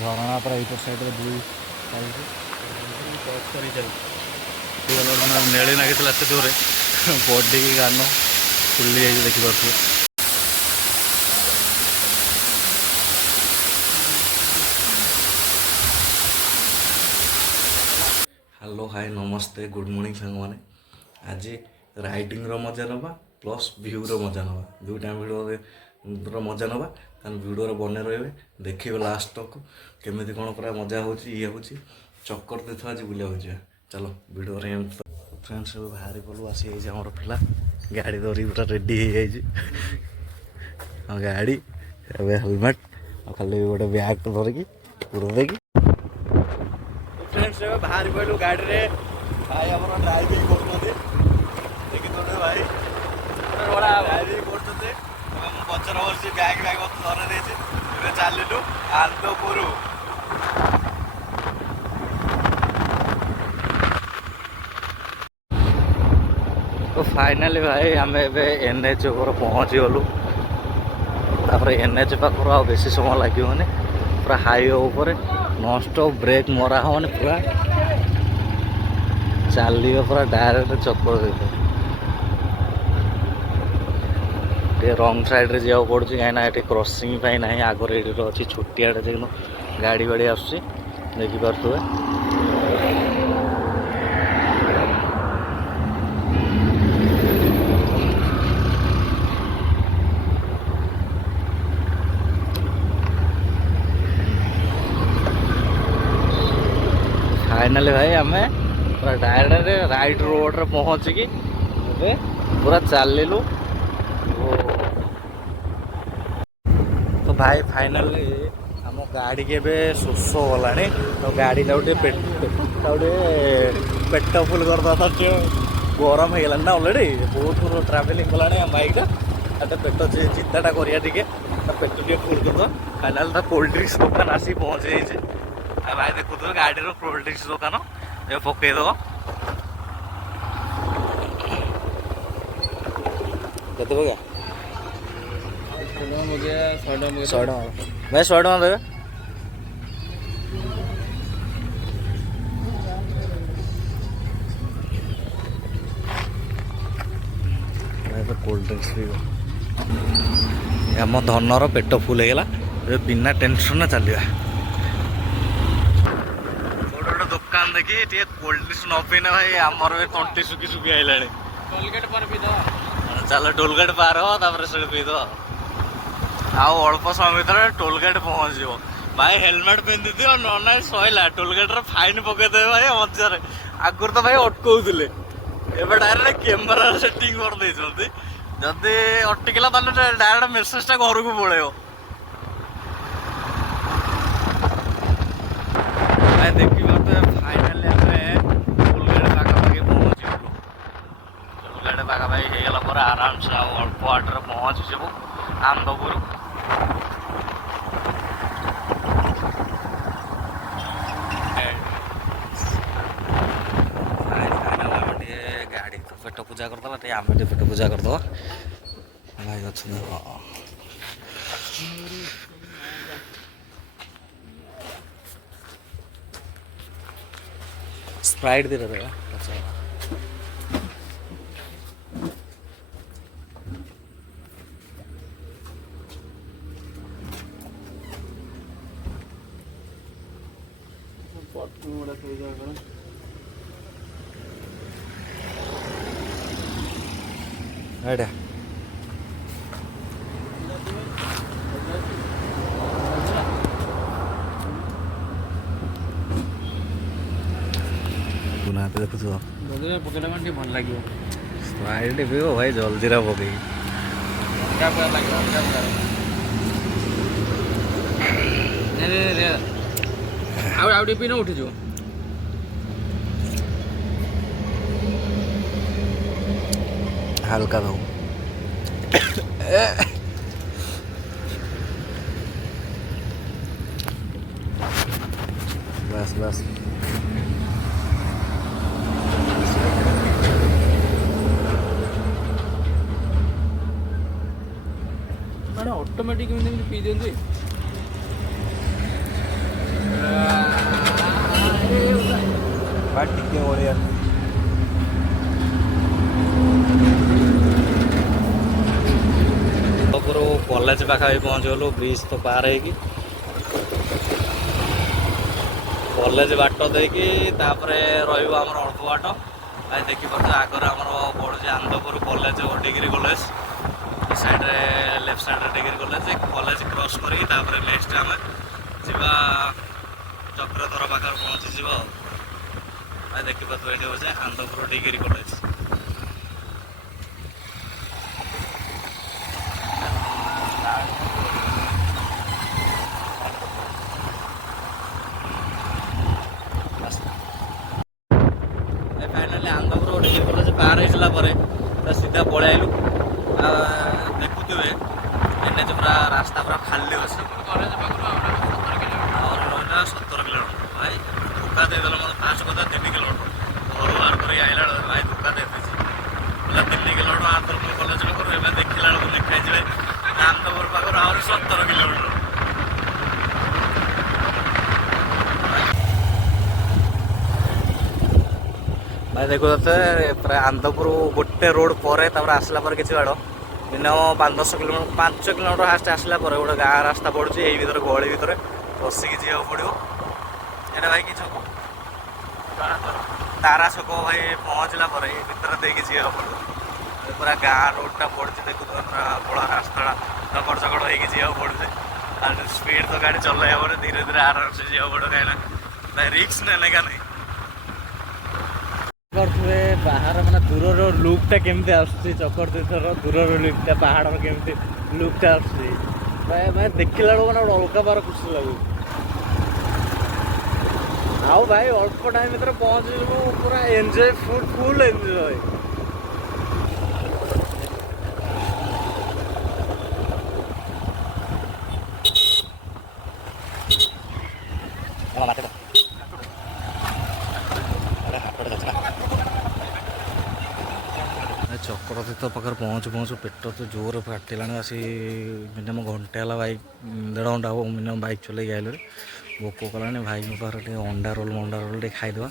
झरणा पर एपट साइड दुई नेली लगी एत दूर बॉडी की गान फुली देखिपे। हेलो हाय नमस्ते गुड मॉर्निंग सांग मैंने आज राइडिंग मजा नवा प्लस व्यू मजा नवा दुईटा भिडियो मजा नवा भिडियो बने रहे देखिए लास्ट तक केमी कौन पूरा मजा हो चक्कर तीर्थ आज बुला चलो भिडियो फ्रेंड्स बाहरी पलू आसी आम पिला गाड़ी धरी पूरा रेडी हो गाड़ी हेलमेट खाली गोटे बैग धरिकी पूरा फ्रेंड्स बाहरी पड़ू गाड़ी रे भाई आम ड्राइविंग कर भाई ड्राइविंग कर पचर बस बैग बैग मत धर चलू आनंदपुर तो फाइनाली भाई आम एनएच ऊपर पहुँची गलु एनएच पाखर आ बेसी समय लगे पूरा हाईवे उपर नॉनस्टॉप ब्रेक मरा हो पूरा चल पूरा डायरेक्ट चक्कर दे रंग साइड रे जाओ पड़ुଛି कहीं ये क्रॉसिंग ना आगर ये अच्छी छोटिया गाड़ी बाड़ी आस देखिपे। फाइनाली भाई आम पूरा डायरेक्ट राइट रोड रे पहुँचिकी पूरा चलू तो भाई फाइनाली आम गाड़ी के शोष गला तो गाड़ी गोटे पेट फुल कर गरम हो गलानी ना अलरेडी बहुत थोड़ा ट्रावेलिंग कला बाइकटा पेट चिंताटा करा पेट फुल कर फाइनाल कोल्ड ड्रिंक्स दुकान आसी पहुँचे भाई देखु तो गाड़ी कोल्ड ड्रिंक्स दुकान ये पकईदब केते पका 100 भाई 100 टका देवे कोल्ड ड्रिंक्स पी आम धनर पेट फुल होगा बिना टेंशन चलवा दुकान देखिए कोल्ड ड्रिंक्स न पीना भाई आमर तंटी सुखी सुखी आईला टोलगेट पर पी चलो टोलगेट पार हो से पीद अल्प समय भर टोलगेट पहुँच भाई हेलमेट पिंधि दियो ना सैला टोलगेट फाइन पकईदे भाई मजार आगुरी तो भाई अटकाउले एवं डायरेक्ट कैमेरा सेटिंग कर जदि अटकिला डायरेक्ट मेसेजटा घर को पलैब भाई देखिए फाइनाली टोलगेट पाखापाखि पहुँच गलु टोलगेट पाखापाखि होगा आराम से अल्प बाटर पहुँची जीव आनंदपुर गाड़ी तो पेट पूजा करदे आम पेट पूजा करदे भाई अच्छा स्प्राइट दे रहा अच्छा अरे देखु पकड़ा भल लगे स्प्राइट पीब भाई जल्दी पकई आउ पीना उठी हल्का दो बस बस मैंने ऑटोमेटिक पी दिखते ଟିକେ ଓଳିଆ ଉପରୁ କଲେଜ ପାଖାପାଖି ପହଞ୍ଚିଗଲୁ ବ୍ରିଜ୍ ତ ପାର ହେଇକି କଲେଜ ବାଟ ଦେଇକି ତାପରେ ରହିବ ଆମର ଅଳ୍ପ ବାଟ ଭାଇ ଦେଖିପାରୁଛୁ ଆଗରେ ଆମର ପଡ଼ୁଛି ଆନନ୍ଦପୁର କଲେଜ ଡିଗ୍ରୀ କଲେଜ ଏ ସାଇଡ଼୍ରେ ଲେଫ୍ଟ ସାଇଡ଼୍ରେ ଡିଗ୍ରୀ କଲେଜ କଲେଜ କ୍ରସ୍ କରିକି ତାପରେ ନେକ୍ସଟ ଆମେ ଯିବା ଚକ୍ରଧର ପାଖରେ ପହଞ୍ଚିଯିବ ଭାଇ ଦେଖିପାରୁଛୁ ଏଠି ହେଉଛି Anandpur degree college finally Anandpur degree college पार होइसला परे तो सीधा पळै आइलु देखुथिबे एने जो पूरा रास्ता पूरा खाली अछि कॉलेज पाखरु हमरा 17 किलोमीटर भाई धोखा दे देला मन फास्ट कथा 3 किलोमीटर घर बार करे आइला भाई धोखा दे देछि बोला 3 किलोमीटर आतर को कॉलेज पाखरु एबे देखिला को देखाइ जे आनंदपुर पाखरु और 17 किलोमीटर भाई देखो प्राय आनंदपुर गोटे रोड पर आसला पर किसी बाड़ मिनिमम 5-10 किलोमीटर 5 किलोमीटर हास्ट आसला पर गोटे गाँ रास्ता पड़ुଛି ଏଇ ଭିତରେ ଗଳି ଭିତରେ ବସିକି ଯିବାକୁ ପଡ଼ିବ ଏଇଟା ଭାଇ କିଛି ତାରା ଛକ ଭାଇ ପହଞ୍ଚିଲା ପରେ ଏଇ ଭିତରେ ଦେଇକି ଯିବାକୁ ପଡ଼ିବ ପୁରା ଗାଁ ରୋଡ଼ଟା ପଡ଼ୁଛି ଦେଖୁଥିବ ପୁରା ବଡ଼ ରାସ୍ତାଟା ଚକଡ଼ ଚକଡ଼ ହେଇକି ଯିବାକୁ ପଡ଼ୁଛି ଆଉ ସ୍ପିଡ଼ ତ ଗାଡ଼ି ଚଲେଇ ହେବନି ଧୀରେ ଧୀରେ ଆରାମସେ ଯିବାକୁ ପଡ଼ିବ କାହିଁକିନା ଭାଇ ରିକ୍ସ ନେଲେ का नहीं करथुए बाहर माने दूर लुकटा केमती आसुची चक्कर तीर्थर दूर लुकटा पहाड़ केमती लुकटा आसुची भाई देखिला मैंने अलग बार खुशी लगू आओ भाई अल्प टाइम भर पहुँच पूरा एंजॉय फुल एंजॉय चक्रतीर्थ पाखे पहुँचु पहुँचु पेट तो जोर फाटिलानी आसी मिनिमम घंटे है बाइक 1.5 घंटा हम मिनिमम बाइक चल आइलु भोक कलानी भाई मो पाखे अंडा रोल टे खाईदे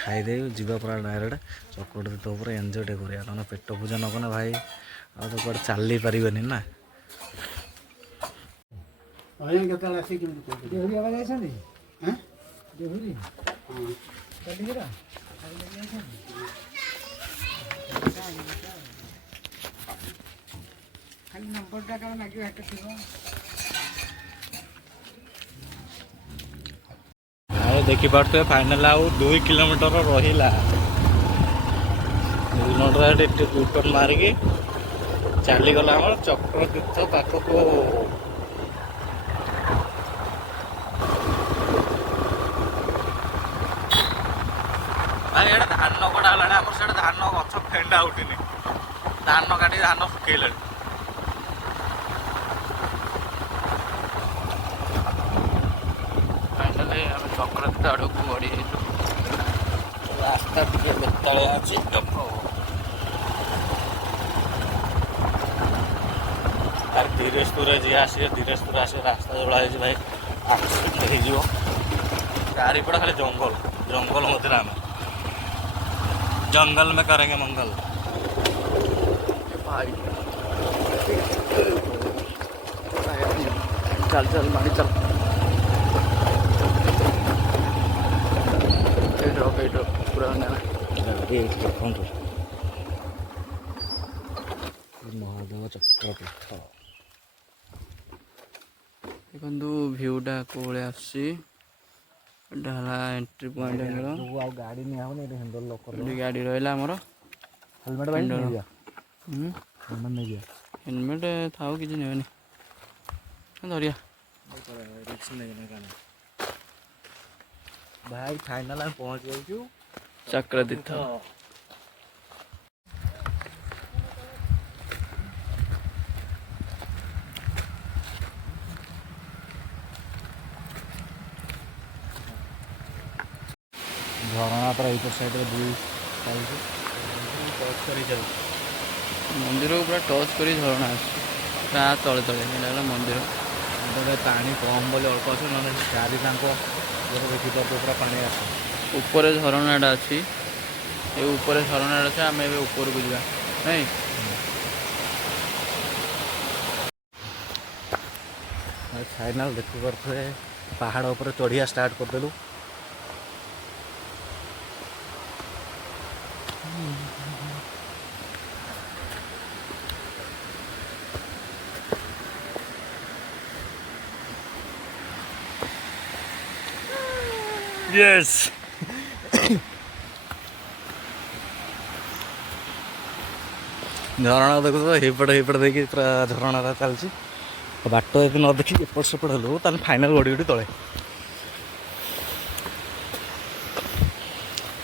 खाईदे जीवा पूरा डायरेक्ट चक्रतीर्थ उपर एंजॉय टे करा ना पेट पूजा नकने भाई आ तो कौन चली पारे ना खाली नंबरटा कम लगे हेट थिबो आओ देखि पारते फाइनल आउ 2 किलोमीटर रहिला 2 किलोमीटर यूटर्न मारिकी चली गला हम चक्रतीर्थ पाखक भाई एटा धान कटा हलाने हमर सेटा धान गछ फेंडा उठिनी धान काटी धान सुखेइलानी चक्रतीर्थ आड़ को गड़ी रास्ता टे बेतालिया अच्छी धीरे सुरे जी आसे धीरे सुरे आसे रास्ता जोड़ा है भाई एक्सीडेंट हो चारिपटा खाली जंगल जंगल मध्य आम जंगल में करेंगे मंगल भाई चल चल मारी चल पूरा महादेव चक्रतीर्थ देखो भ्यूटा कौन आसला एंट्री पॉइंट गाड़ी नहीं गाड़ी रहा हेलमेट था कि नहीं धरिया भाई फाइनल पहुंच गए चक्रतीर्थ झरणा पर इधर साइड मंदिर को पूरा टच कर झरणा तले तले मंदिर पानी कम बोले अल्प अच्छे ना चारि देखी पूरा पानी आस ऊपर झरनाटा अच्छी ये ऊपर झरनाटा अच्छे आम ए ऊपर को जा नहीं फाइनाल देखी पारे पहाड़ उपर चढ़िया स्टार्ट करदेलु यस झरणा देखु हेपट हेपट देखिए पूरा झरणा चलती बाट यदि न देखी एपट सेपट हलु ताल फाइनाल गड़ी गड़ी तले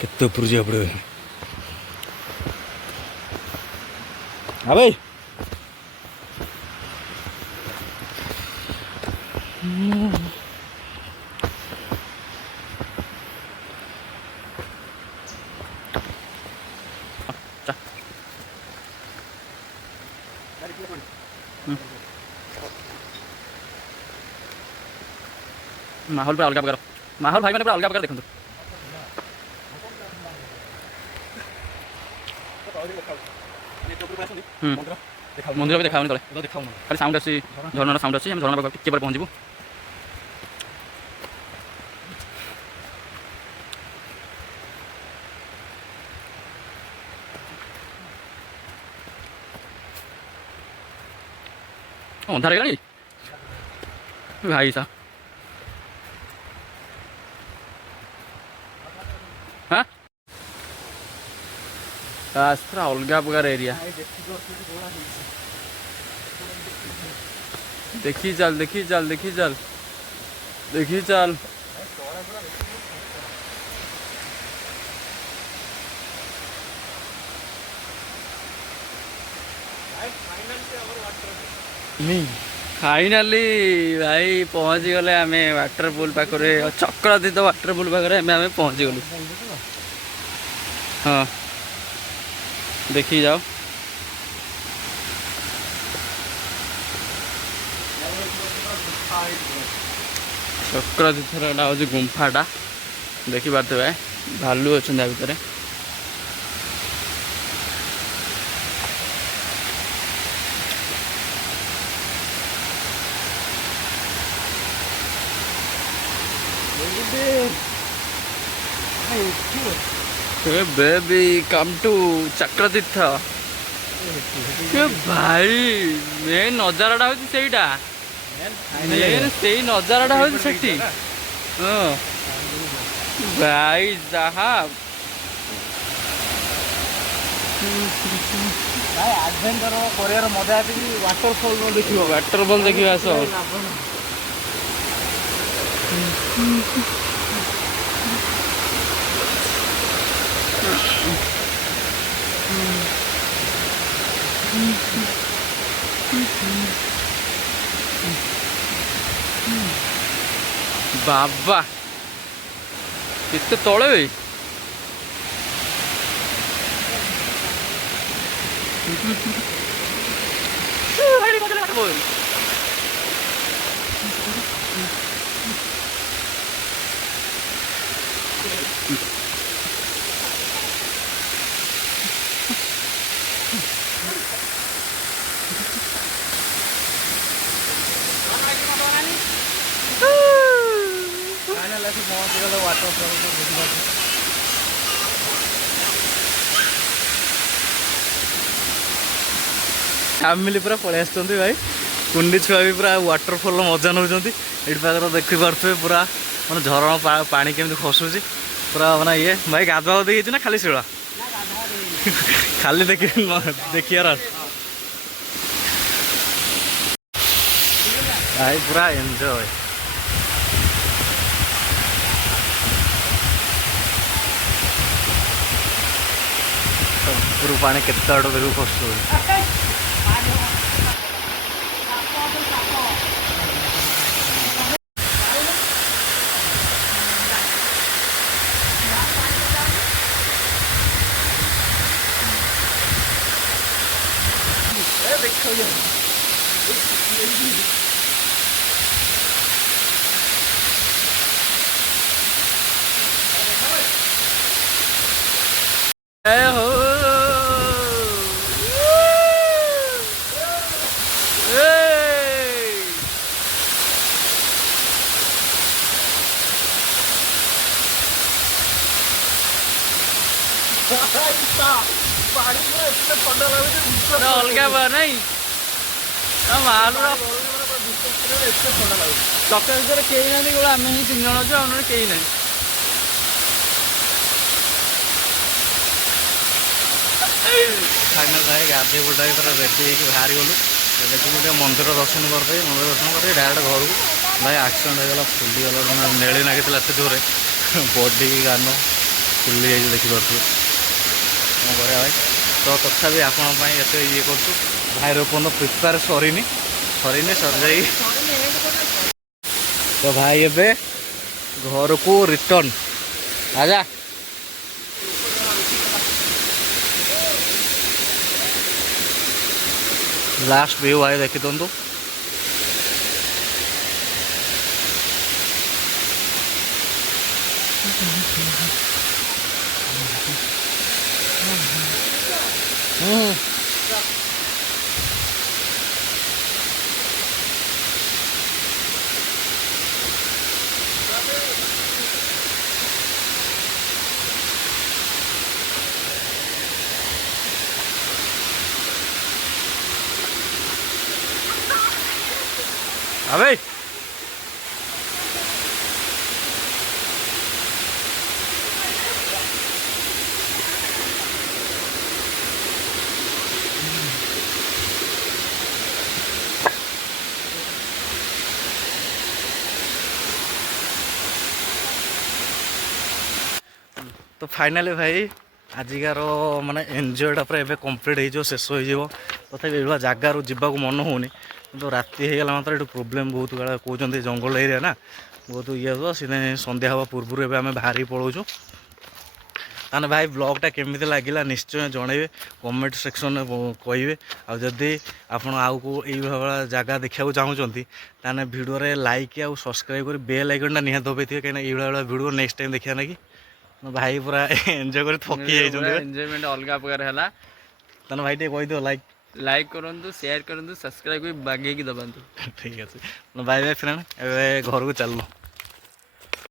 केते ऊपर जा पड़े हाँ भाई माहौल पूरा अलग प्रकार माहौल भाई मैंने पूरा अलग प्रकार देखो मंदिर भी देखा तले खाली साउंड अच्छी झरनार साउंड अच्छी झरना पाक टिके पहुँचू अंधार है भाई साहब हाँ पूरा अलग प्रकार एरिया देखी चल देखी चल देखी चल देखी चल फाइनाली भाई पहुँच गले आम वाटरपुल पाखे चक्रातीत वाटरपुल पाखे आम पहुँच गलु हाँ देखी जाओ चक्रातीतर हूँ गुंफाटा देखी पारे भालू अच्छा भितर बेबी कम टू चक्रतीर्थ भाई मेन नजाराटा हूँ सेटा मेन से नजाराटा हूँ सेठी भाई साहब एडवेंचर कर मजा वाटरफॉल देख वाटरफॉल देखिए सब बाबा कितने तले भाई फैमिली पूरा पलि आस भाई कुंडी छुआ भी पूरा वाटरफॉल मजा नौ ये पाखे देखी पारे पूरा मैं झरण पानी केमी खसुची पूरा माना ये भाई गाधुआ देखी ना खाली शिला खाली देखियार भाई पूरा एंजॉय पूरा पानी केते आड़ देखो खसु ଅଲଗା ନାଇଁ ମାଲର ଚକା ଭିତରେ କେହି ନାହାନ୍ତି, କେବଳ ଆମେ ହିଁ 3 ଜଣ ଅଛୁ, ଆଉ ନହେଲେ କେହି ନାହିଁ। ଫାଇନାଲ ଭାଇ ଗାଧୋଇ ପଟାଇ ପୁରା ରେଡ଼ି ହେଇକି ବାହାରି ଗଲୁ। ଏବେ ଟିକେ ମନ୍ଦିର ଦର୍ଶନ କରିଦେଇ ଡାଇରେକ୍ଟ ଘରକୁ। ଭାଇ ଆକ୍ସିଡେଣ୍ଟ ହେଇଗଲା, ଫୁଲିଗଲା, ମାନେ ନେଳି ଲାଗିଥିଲା ଏତେ ଜୋରେ, ବଡି ଗାନ ଫୁଲି ହେଇକି ଦେଖିପାରୁଥିବୁ। କ'ଣ କରିବା ଭାଇ, ତ ତଥାପି ଆପଣଙ୍କ ପାଇଁ ଏତେ ଇଏ କରୁଛୁ। ଭାଇର ପର୍ଯ୍ୟନ୍ତ ପ୍ରିପେୟାର ସରିନି ସରିଯାଇ ତ ଭାଇ ଏବେ ଘରକୁ ରିଟର୍ନ। ଆଜା ଲାଷ୍ଟ ଭିୟୁ ଭାଇ ଦେଖିଦିଅନ୍ତୁ। अबे तो फाइनाली भाई आजिकार माने एंजॉयटा पूरा एवं कम्प्लीट हो शेष हो तथापि एभा जगार जावाक मन होनी तो राति होगला मात्र ये प्रोब्लेम बहुत काला कहते जंगल एरिया ना बहुत ये हो सी सन्ध्या हवा पूर्व एवं आम बाहरी पलाऊँ। ताने भाई ब्लॉगटा केमी लगे निश्चय जनइबे कमेंट सेक्शन कहे आदि आपड़ आउ को भाई जगह देखा चाहूँगी ताने वीडियो रे लाइक आउ सब्सक्राइब कर बेल आइकन निहाती दबाई थे कहीं ये वीडियो नेक्स्ट टाइम देखा ना कि भाई पूरा एंजॉय कर थकी एंजॉयमेंट अलग प्रकार है। ताने भाई कही दियो लाइक करंतु शेयर करंतु सब्सक्राइब भी बागे की दबांतु। ठीक है बाय बाय फ्रेंड ए घर को चलो।